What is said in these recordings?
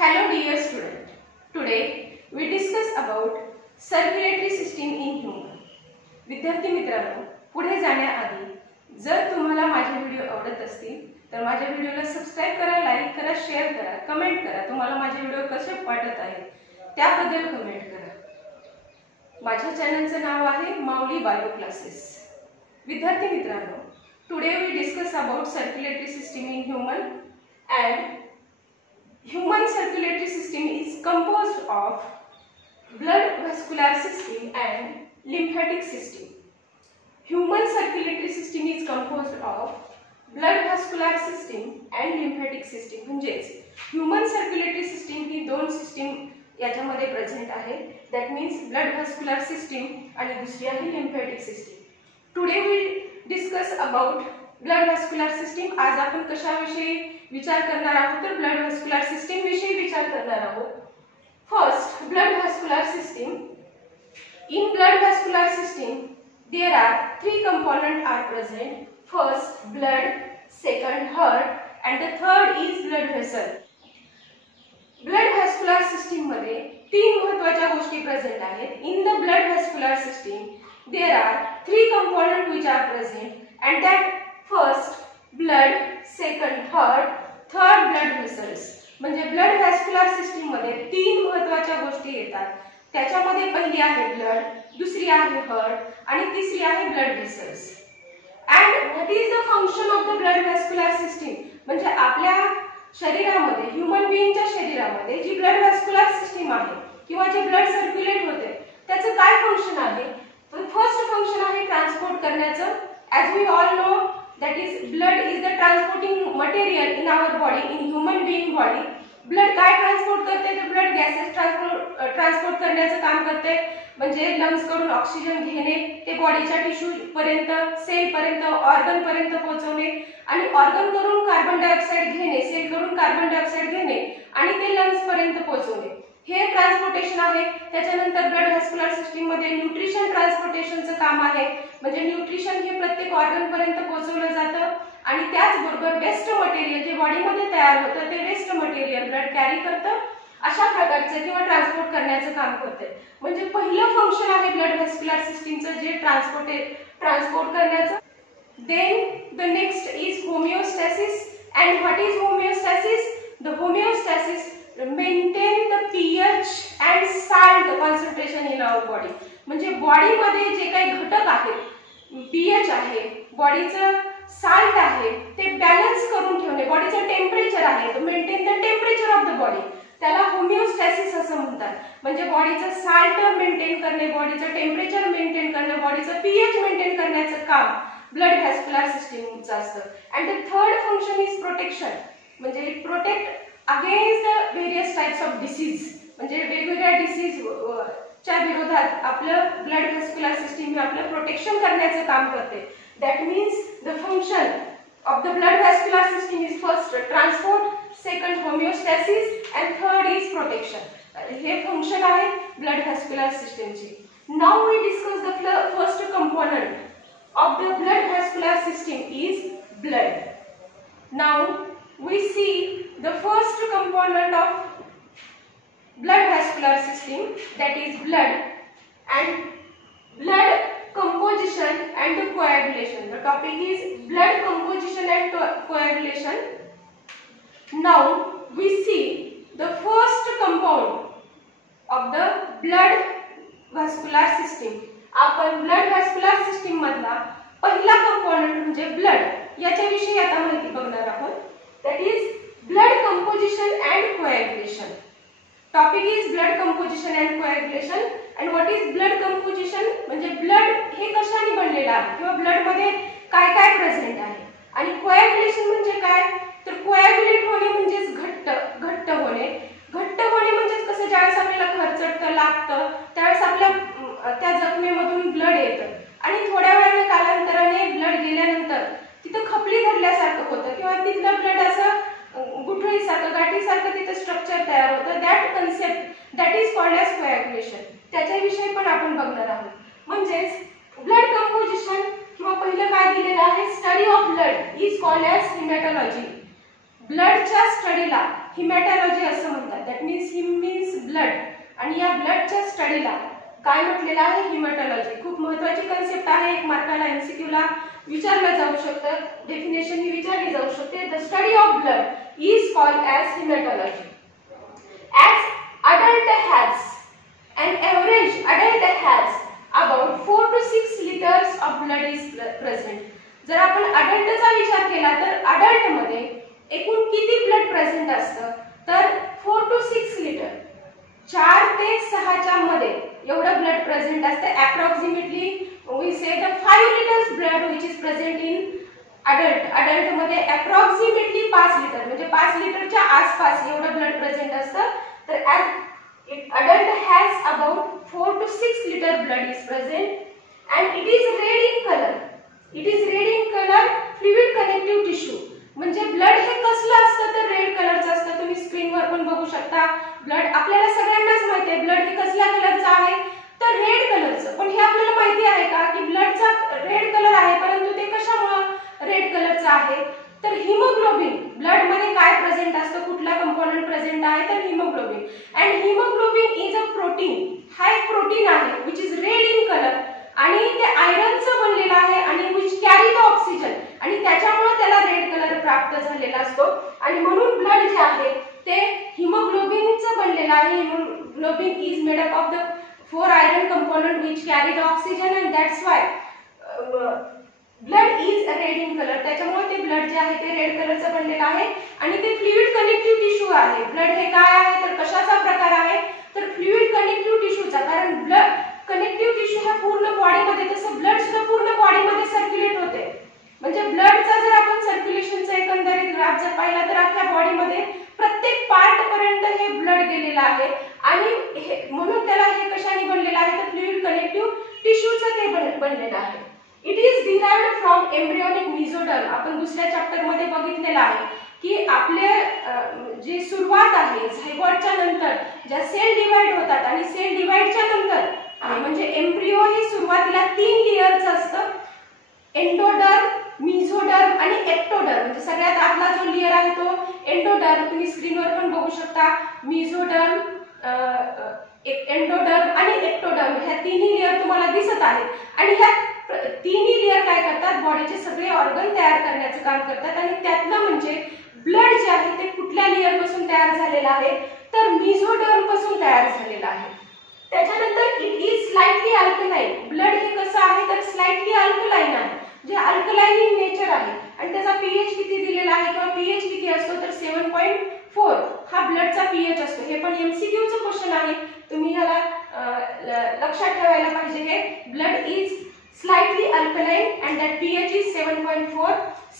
Hello dear student. Today we discuss about circulatory system in human. विद्यार्थी मित्रांनो, पुढे जाण्याआधी जर तुम्हाला माझे व्हिडिओ आवडत असतील तर माझ्या व्हिडिओला सबस्क्राइब करा, लाईक करा, शेअर करा, कमेंट करा. तुम्हाला माझे व्हिडिओ कसे वाटत आहेत त्याबद्दल कमेंट करा. माझ्या चॅनलचे नाव आहे माऊली बायो क्लासेस. विद्यार्थी मित्रांनो, today we discuss about circulatory system in human and human circulatory system is composed of blood vascular system and lymphatic system. Human circulatory system is composed of blood vascular system and lymphatic system. म्हणजेच human circulatory system ही दोन system याच्यामध्ये present आहे. That means blood vascular system आणि दुसरी आहे lymphatic system. Today we discuss about blood vascular system. आज आपण कशाविषयी विचार करणार आहोत तर ब्लड व्हॅस्क्युलर सिस्टीम विषयी विचार करणार आहोत. First, blood vascular system. In blood vascular system there are three component are present. First blood, second heart and the third is blood vessel. Blood vascular system मध्ये तीन महत्त्वाच्या गोष्टी प्रेझेंट आहेत. In the blood vascular system there are three component which are present and that first blood, second heart, third blood vessels. म्हणजे blood vascular system मध्ये तीन महत्त्वाच्या गोष्टी येतात. त्याच्यामध्ये पहिली आहे ब्लड, दुसरी आहे हार्ट आणि तिसरी आहे blood vessels. And what is the function of the blood vascular system. म्हणजे आपल्या शरीरामध्ये, ह्युमन बीइंगच्या शरीरामध्ये जी ब्लड व्हॅस्क्युलर सिस्टीम आहे किंवा जे ब्लड सर्क्युलेट होते त्याचं काय फंक्शन आहे. तर फर्स्ट फंक्शन आहे ट्रान्सपोर्ट करण्याचं. As we all know that is blood is the transporting material in our body, in human being body. Blood काय ट्रान्सपोर्ट करते तर ब्लड गॅसेस ट्रान्सपोर्ट करण्याचं काम करते. म्हणजे लंग्स कडून ऑक्सिजन घेणे, ते बॉडीच्या टिश्यू पर्यंत, सेल पर्यंत, ऑर्गन पर्यंत पोहोचवणे आणि ऑर्गन कडून कार्बन डायऑक्साइड घेणे, सेल कडून कार्बन डायऑक्साइड घेणे आणि ते लंग्स पर्यंत पोहोचवणे, हे ट्रान्सपोर्टेशन आहे. त्याच्यानंतर ब्लड व्हॅस्क्युलर सिस्टीम मध्ये न्यूट्रिशन ट्रान्सपोर्टेशनचं काम आहे. म्हणजे न्यूट्रिशन हे प्रत्येक ऑर्गन पर्यंत पोहोचवलं जातं आणि त्याचबरोबर वेस्ट मटेरियल जे बॉडीमध्ये तयार होतं ते वेस्ट मटेरियल ब्लड कॅरी करतं. अशा प्रकारचं किंवा ट्रान्सपोर्ट करण्याचं काम करते. म्हणजे पहिलं फंक्शन आहे ब्लड व्हॅस्क्युलर सिस्टीमचं जे ट्रान्सपोर्ट करण्याचं. Then the next is homeostasis. And what is homeostasis. The homeostasis maintain the pH and salt concentration in our body. म्हणजे बॉडीमध्ये जे काही घटक आहेत, pH आहे, बॉडीचं साल्ट आहे, ते बॅलन्स करून ठेवणे, बॉडीचं टेम्परेचर आहे, तो maintain the temperature of the body, त्याला होमिओस्टॅसिस असं म्हणतात. म्हणजे बॉडीचं साल्ट मेंटेन करणे, बॉडीचं टेम्परेचर मेंटेन करणे, बॉडीचं pH मेंटेन करण्याचं काम ब्लड व्हॅस्क्युलर सिस्टीमचं असतं. And the third function is protection. म्हणजे it protect against the various types of disease. म्हणजे वेगवेगळ्या डिसीज च्या विरोधात आपलं ब्लड व्हॅस्क्युलर सिस्टीम हे आपलं प्रोटेक्शन करण्याचं काम करते. That means the function of the blood vascular system is first transport, second homeostasis and third is protection. हे फंक्शन आहे ब्लड व्हॅस्क्युलर सिस्टीमची. Now we discuss the first component of the blood vascular system is blood. Now we see the first component of blood vascular system, that is blood, and blood composition and coagulation. The topic is blood composition and coagulation. Now we see the first compound of the blood vascular system. आपण blood vascular system मधला पहिला component म्हणजे blood याच्याविषयी आता माहिती बघणार आहोत. That is blood composition and coagulation. Topic is blood composition and coagulation. And what is blood composition? म्हणजे ब्लड हे कशाने बनलेलं आहे किंवा ब्लड मध्ये काय काय प्रेझेंट आहे. आणि coagulation म्हणजे काय तर कोॲग्युलेट होणे म्हणजेच घट्ट होणे. घट्ट होणे म्हणजेच कसं, ज्यावेळेस आपल्याला खरचटतं, लागतं त्यावेळेस आपल्या त्या जखमेमधून ब्लड येतं आणि थोड्या वेळाने कालांतराने ब्लड गेल्यानंतर तिथं खपली धरल्यासारखं होतं किंवा तिथलं ब्लड असं गुठळीसारखं, गाठीसारखं तिथं स्ट्रक्चर तयार होतं. That concept that is called as coagulation. त्याच्याविषयी पण आपण बघणार आहोत. म्हणजेच ब्लड कंपोजिशन किंवा पहिलं काय दिलेलं आहे, study of blood is called as haematology. ब्लडच्या स्टडीला हिमॅटॉलॉजी असं म्हणतात. That means haem means blood, आणि या ब्लडच्या स्टडीला काय म्हटलेलं आहे? हिमॅटॉलॉजी. खूप महत्त्वाची कन्सेप्ट आहे. एक मार्काला एमसीक्यूला विचारलं जाऊ शकतं, डेफिनेशन ही विचारली जाऊ शकते. The study of blood is called as haematology. As adult has an average adult has about 4 to 6 liters of blood is present. जर आपण अडल्टचा विचार केला तर अडल्ट मध्ये एकूण किती ब्लड प्रेझेंट असतं? तर 4 to 6 लिटर, 4 ते 6 च्या मध्ये एवढं ब्लड प्रेझेंट असतं. Approximately we say the 5 liters blood which is present in adult. Adult मध्ये अप्रॉक्सिमेटली 5 लिटर म्हणजे 5 लिटरच्या आसपास एवढं ब्लड प्रेझेंट असतं. तर adult has about 4 to 6 liter blood is present and it is red in color. It is red in color fluid connective tissue. म्हणजे blood हे कसलं असतं? तर रेड कलरचं असतं. तुम्ही स्क्रीनवर पण बघू शकता. ब्लड आपल्याला सगळ्यांनाच माहिती आहे ब्लड हे कसल्या कलरचं आहे? तर रेड कलरचं. पण हे आपल्याला माहिती आहे का की ब्लडचा रेड कलर आहे, परंतु ते कशामुळे रेड कलरचं आहे? तर हिमोग्लोबिन, ब्लड मध्ये काय प्रेझेंट असतं? कुठला कंपोनेंट प्रेझेंट आहे? तर haemoglobin. And haemoglobin is a protein. हा एक प्रोटीन आहे which is red in colour, आणि ते आयरनचं बनलेलं आहे आणि विच कॅरी द ऑक्सिजन, आणि त्याच्यामुळे त्याला रेड कलर प्राप्त झालेला असतो. आणि म्हणून ब्लड जे आहे ते हिमोग्लोबिनचं बनलेलं आहे. Haemoglobin is made up of the 4 iron component which carry the oxygen, and that's why blood is red in colour. त्याच्यामुळे ते ब्लड जे आहे ते रेड कलरचं बनलेलं आहे. आणि ते फ्लुइड कनेक्टिव्ह टिश्यू आहे. ब्लड हे काय आहे? तर कशाचा प्रकार आहे? तर फ्लुइड कनेक्टिव्ह टिश्यूचा. कारण ब्लड कनेक्टिव्ह टिश्यू हा पूर्ण बॉडीमध्ये, तसं ब्लड सुद्धा पूर्ण बॉडीमध्ये सर्क्युलेट होते. म्हणजे ब्लडचा जर आपण सर्क्युलेशनचा एकंदरीत ग्राफ जर पाहिला तर आपल्या बॉडीमध्ये प्रत्येक पार्ट पर्यंत हे ब्लड गेलेलं आहे. आणि म्हणून त्याला हे कशाने बनलेलं आहे? तर फ्लुइड कनेक्टिव्ह टिश्यूचं ते बनलेलं आहे. It is derived from embryonic mesoderm. आपण दुसऱ्या चॅप्टर मध्ये बघितलेलं आहे की आपले जी सुरुवात आहे झायगॉटच्या नंतर ज्या सेल डिवाइड होतात, आणि सेल डिवाइडच्या नंतर म्हणजे एम्ब्रियो ही सुरुवातीला 3 लेयरचं असतं. एंडोडर्म, मेसोडर्म आणि एक्टोडर्म. म्हणजे सगळ्यात आतला जो लेयर आहे तो एंडोडर्म. तुम्ही स्क्रीनवर पण बघू शकता. मेसोडर्म, एंडोडर्म आणि एक्टोडर्म ह्या तिन्ही लेयर तुम्हाला दिसत आहेत. आणि ह्या तिन्ही लेयर काय करतात? बॉडीचे सगळे ऑर्गन तयार करण्याचं काम करतात. आणि त्यातलं म्हणजे ब्लड जे आहे ते कुठल्या लेयर पासून तयार झालेलं आहे? तर मेसोडर्म पासून तयार झालेलं आहे. त्याच्यानंतर it is slightly alkaline. Blood हे कसं आहे? तर स्लाइटली अल्कलाइन आहे, जे अल्कलाइन इन नेचर आहे. आणि त्याचा पीएच किती दिलेला आहे किंवा पीएच किती असतो? तर 7.4 हा ब्लडचा पीएच असतो. हे पण एमसीक्यूचं क्वेश्चन आहे, तुम्ही याला लक्षात ठेवायला पाहिजे. हे blood is slightly alkaline and that pH is 7.4.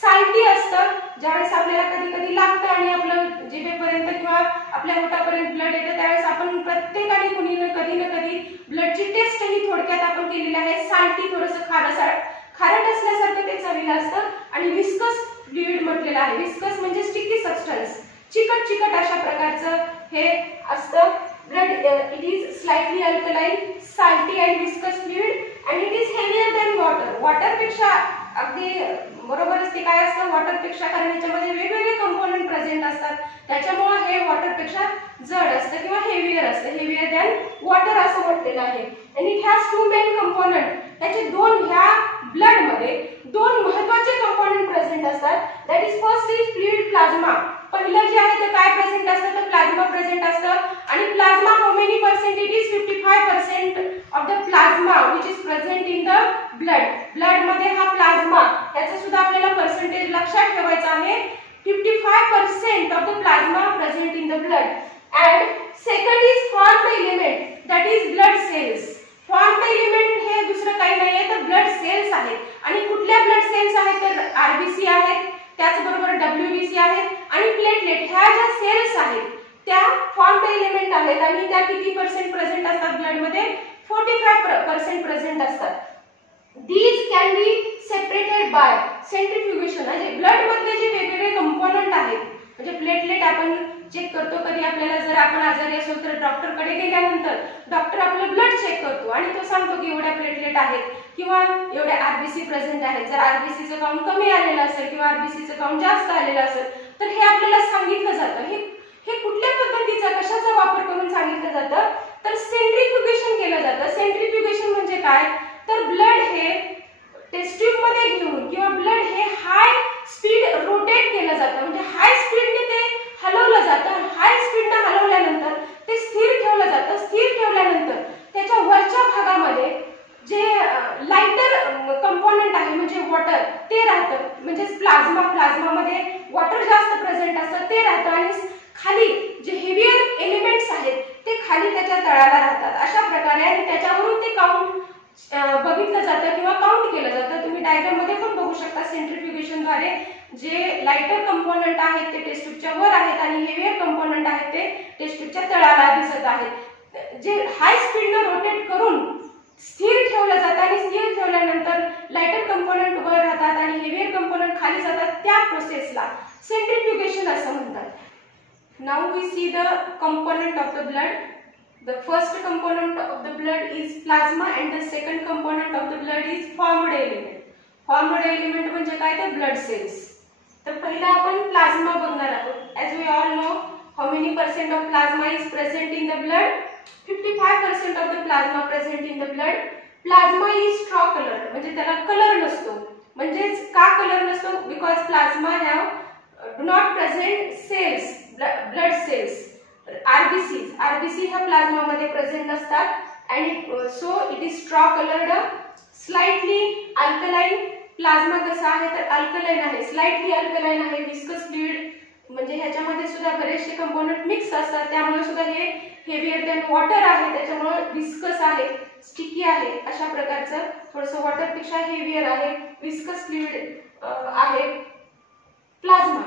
Salty असतं. ज्यावेळेस आपल्याला कधी कधी लागतं आणि आपलं जिभेपर्यंत किंवा आपल्या पोटापर्यंत ब्लड येतं त्यावेळेस आपण प्रत्येकाने कुणी ना कधी ब्लडची टेस्ट ही थोडक्यात आपण केलेली आहे. साल्टी, थोडंसं खारट असल्यासारखं ते चवीला असतं. आणि विस्कस फ्लुइड म्हटलेलं आहे. विस्कस म्हणजे स्टिकी सबस्टन्स, चिकट अशा प्रकारचं हे असतं. Blood it is slightly alkaline, salty and viscous fluid and it is heavier than water. वॉटरपेक्षा अगदी बरोबरच ते काय असतं? वॉटरपेक्षा, कारण याच्यामध्ये वेगवेगळे कंपोनेंट प्रेझेंट असतात. त्याच्यामुळे हे वॉटरपेक्षा जड असतं किंवा हेवियर असतं. हेवियर दॅन वॉटर असं म्हटलेलं आहे. आणि इट हॅज 2 मेन कंपोनेंट. त्याचे ह्या ब्लड मध्ये 2 महत्त्वाचे कंपोनेंट प्रेझेंट असतात. That is first is fluid plasma. पहिलं जे आहे ते काय प्रेझेंट असतं? तर प्लाझ्मा प्रेझेंट असतं. आणि plasma how many percent? It is 55% of the plasma which is present in the blood. Blood मध्ये हा प्लाझ्मा, याचं सुद्धा आपल्याला पर्सेंटेज लक्षात ठेवायचं आहे. 55% of the plasma present in the blood. And second is formed element, that is blood cells. Formed element हे दुसरं काही नाहीये तर ब्लड सेल्स आहेत. आणि कुठल्या ब्लड सेल्स आहेत? तर आरबीसी आहेत, त्याचबरोबर डब्ल्यूबीसी आहेत आणि प्लेटलेट. ह्या ज्या सेल्स आहेत त्या फॉर्म्ड एलिमेंट आहेत. आणि त्या किती पर्सेंट प्रेझेंट असतात ब्लड मध्ये? 45% प्रेझेंट असतात. These can be separated by centrifugation. म्हणजे ब्लड मधले जे वेगवेगळे कंपोनेंट आहेत, म्हणजे प्लेटलेट आपण चेक करतो कधी आपल्याला जर आपण आजारी असलो तर डॉक्टरकडे गेल्यानंतर डॉक्टर आपलं ब्लड चेक करतो आणि तो सांगतो की एवढ्या प्लेटलेट आहेत किंवा एवढे आरबीसी प्रेझेंट आहेत. जर आरबीसीचं काउंट कमी आलेलं असेल किंवा आरबीसीचं काउंट जास्त आलेलं असेल तर हे आपल्याला सांगितलं जातं. हे कुठल्या पद्धतीचा कशाचा वापर करून सांगितलं जातं, तर सेंट्रीफ्युगेशन केलं जातं. सेंट्रीफ्युगेशन म्हणजे काय, तर ब्लड हे टेस्ट ट्यूब मध्ये घेऊन किंवा ब्लड हे हाय स्पीड रोटेट केलं जातं, म्हणजे हाय स्पीडने ते हलवलं जातं. हाय स्पीडने हलवल्यानंतर ते स्थिर ठेवलं जातं. स्थिर ठेवल्यानंतर त्याच्या वरच्या भागामध्ये जे लाइटर कंपोनेंट आहे म्हणजे वॉटर ते राहतं, म्हणजे प्लाझ्मामध्ये वॉटर जास्त प्रेझेंट असतं ते राहतं, आणि खाली जे हेवियर एलिमेंट्स आहेत ते खाली त्याच्या तळाला राहतात. अशा प्रकारे आणि त्याच्यावरून ते काउंट बघितलं जातं किंवा काउंट केलं जातं. तुम्ही डायग्राम मध्ये पण बघू शकता. सेंट्रीफ्युगेशन द्वारे जे लाइटर कंपोनेंट आहेत ते टेस्ट ट्यूबच्या वर आहेत आणि हेवियर कंपोनेंट आहेत ते टेस्ट ट्यूबच्या तळाला दिसत आहेत. जे हाय स्पीडने रोटेट करून स्थिर ठेवलं जातं आणि स्थिर ठेवल्यानंतर लाइटर कंपोनेंट वर राहतात आणि हेवियर कंपोनेंट खाली जातात, त्या प्रोसेसला सेंट्रीफ्युगेशन असं म्हणतात. Now we see the component of the blood. The first component of the blood is plasma and the second component of the blood is formed element. Formed element म्हणजे काय, तर blood cells. तर पहिला आपण plasma बघणार आहोत. As we all know, how many percent of plasma is present in the blood? 55% of the plasma present in the blood. Plasma is straw colored, म्हणजे त्याला कलर नसतो. म्हणजेच का कलर नसतो, because plasma do not present cells, blood cells, RBC ह्या plasma मध्ये present नसतात, and so it is straw colored, slightly alkaline. Plasma कसा आहे, तर अल्कलाइन आहे, स्लाइटली अल्कलाइन आहे. विस्कस फ्लुइड म्हणजे ह्याच्यामध्ये सुद्धा बरेचसे कंपोनेंट मिक्स असतात, त्यामुळे सुद्धा हे हेवियर दॅन वॉटर आहे, त्याच्यामुळे विस्कस आहे, स्टिकी आहे. अशा प्रकारचं थोडंसं वॉटर पेक्षा हेवियर आहे, विस्कस फ्लुइड आहे प्लाझ्मा.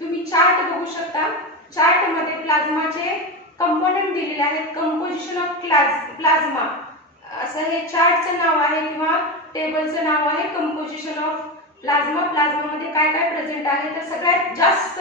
तुम्ही चार्ट बघू शकता. चार्ट मध्ये प्लाझ्माचे कंपोनेंट दिलेले आहेत. कंपोजिशन ऑफ प्लाझ्मा असं हे चार्टचं नाव आहे किंवा टेबलचं नाव आहे. Composition of plasma. प्लाझ्मामध्ये काय काय प्रेझेंट आहे, तर सगळ्यात जास्त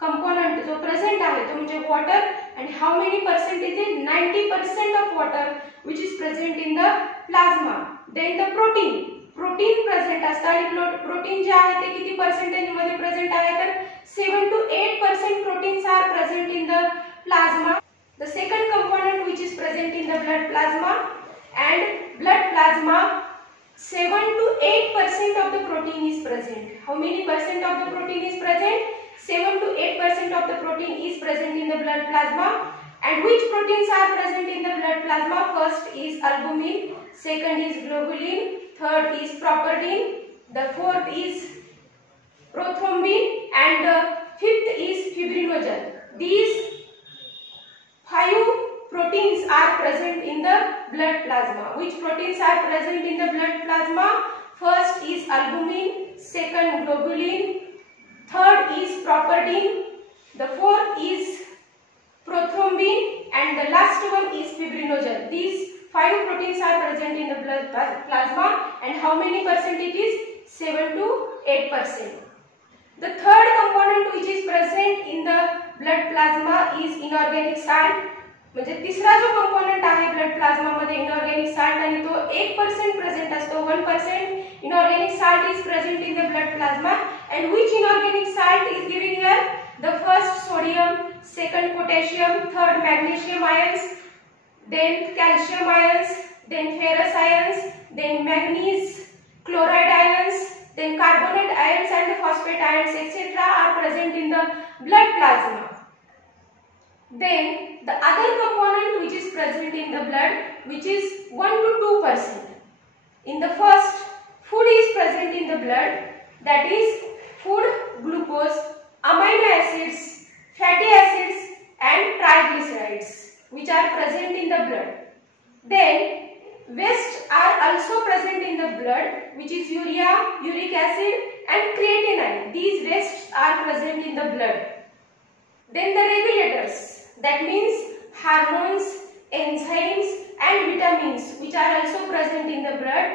कंपोनेंट जो प्रेझेंट आहे तो म्हणजे वॉटर. आणि हाऊ मेनी पर्सेंट इथे, 90% of water which is present in the plasma. Then the protein present असतं, आणि प्रोटीन जे आहे ते किती पर्सेंटेज मध्ये प्रेझेंट आहे, तर 7 to 8% proteins are present in the plasma. The second component which is present in the blood plasma, and blood plasma 7 to 8% of the protein is present. How many percent of the protein is present? 7 to 8% of the protein is present in the blood plasma. And which proteins are present in the blood plasma? First is albumin, second is globulin, third is properdin, the fourth is prothrombin, and the fifth is fibrinogen. These 5 proteins are present in the blood plasma. Which proteins are present in the blood plasma? First is albumin, second globulin, third is properdin, the fourth is prothrombin, and the last one is fibrinogen. These 5 proteins are present in the blood plasma, and how many percent it is? 7 to 8%. The third component which is present in the blood plasma is inorganic salt. म्हणजे तिसरा जो component आहे blood plasma मध्ये inorganic salt, आणि तो 1% present असतो. 1% inorganic salt is present in the blood plasma. And which inorganic salt is giving here? The first sodium, second potassium, third magnesium ions, then calcium ions, then ferrous ions, then manganese chloride ions, then carbonate ions and phosphate ions etc. are present in the blood plasma. Then the other component which is present in the blood, which is 1 to 2%. In the first, food is present in the blood, that is food, glucose, amino acids, fatty acids and triglycerides, which are present in the blood. Then wastes are also present in the blood, which is urea, uric acid and creatinine. These wastes are present in the blood. Then the regulators, that means hormones, enzymes and vitamins, which are also present in the blood.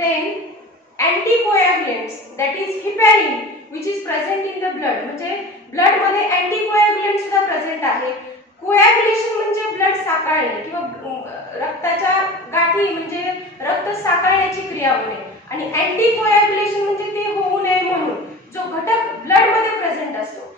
Then anticoagulants, that is heparin, which is present in the blood. म्हणजे blood मध्ये अँटीकोॲग्युलंट सुद्धा present आहे. Coagulation म्हणजे blood साकाळणे किंवा रक्ताच्या गाठी म्हणजे रक्त साकाळण्याची क्रिया होणे, आणि अँटीकोॲग्युलेशन म्हणजे ते होऊ नये म्हणून जो घटक ब्लड मध्ये प्रेझेंट असतो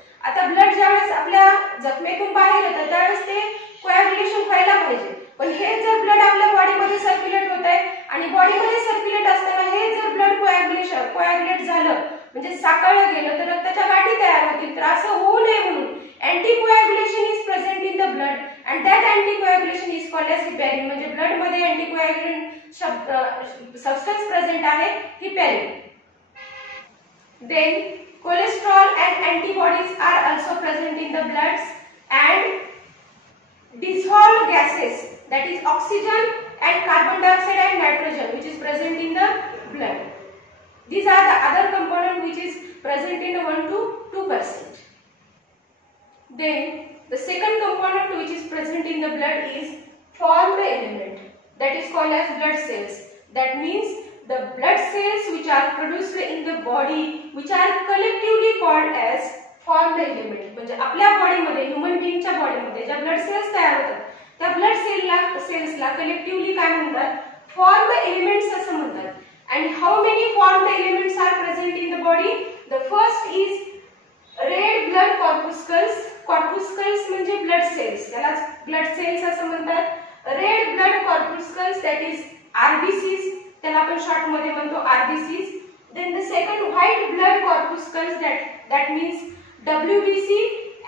जखमेतून बाहेर येतं त्यावेळेस ते कोॲग्युलेशन व्हायला पाहिजे, पण हे जर ब्लड आपल्या बॉडीमध्ये सर्क्युलेट होत आहे आणि बॉडीमध्ये सर्क्युलेट असताना हे जर ब्लड कोॲग्युलेट झालं म्हणजे साकळलं गेलं तर रक्ताच्या गाठी तयार होतील. तर असं होऊ नये म्हणून anticoagulation is present in the blood and that anticoagulation is called as heparin. म्हणजे ब्लड मध्ये अँटीकोॲग्युलेंट सबस्टन्स प्रेझेंट आहे heparin. Then cholesterol and antibodies are also present in the blood and dissolved gases, that is oxygen and carbon dioxide and nitrogen, which is present in the blood. These are the other component which is present in 1 to 2%. Then the second component which is present in the blood is formed element, that is called as blood cells. That means the blood cells which are produced in the body which are collectively called as formed element. म्हणजे आपल्या बॉडीमध्ये human बीइंगच्या बॉडीमध्ये ज्या blood cells तयार होतात त्या blood सेल्सला collectively काय म्हणतात, फॉर्म्ड एलिमेंट्स असं म्हणतात. and how many formed elements are present in the body? The first is red blood corpuscles. corpuscles म्हणजे ब्लड सेल्स, त्याला ब्लड सेल्स असं म्हणतात. Red blood corpuscles, that is RBCs, त्याला आपण शॉर्ट मध्ये म्हणतो RBCs. then the second white blood corpuscles, that means WBC,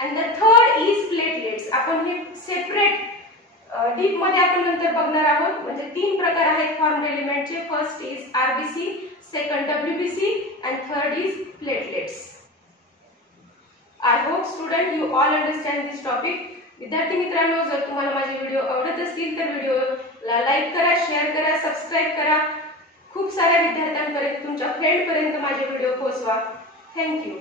and the third is platelets. आपण हे सेपरेट डीप मध्ये आपण नंतर बघणार आहोत. म्हणजे 3 प्रकार आहेत फॉर्म्ड एलिमेंटचे. First is RBC, second WBC and third is platelets. I hope student you all understand this topic. विद्यार्थी मित्रांनो, जर तुम्हाला माझे व्हिडिओ आवडत असतील तर व्हिडिओला लाईक करा, शेअर करा, सबस्क्राइब करा. खूप साऱ्या विद्यार्थ्यांपर्यंत, तुमच्या फ्रेंड पर्यंत माझे व्हिडिओ पोहोचवा. थँक्यू.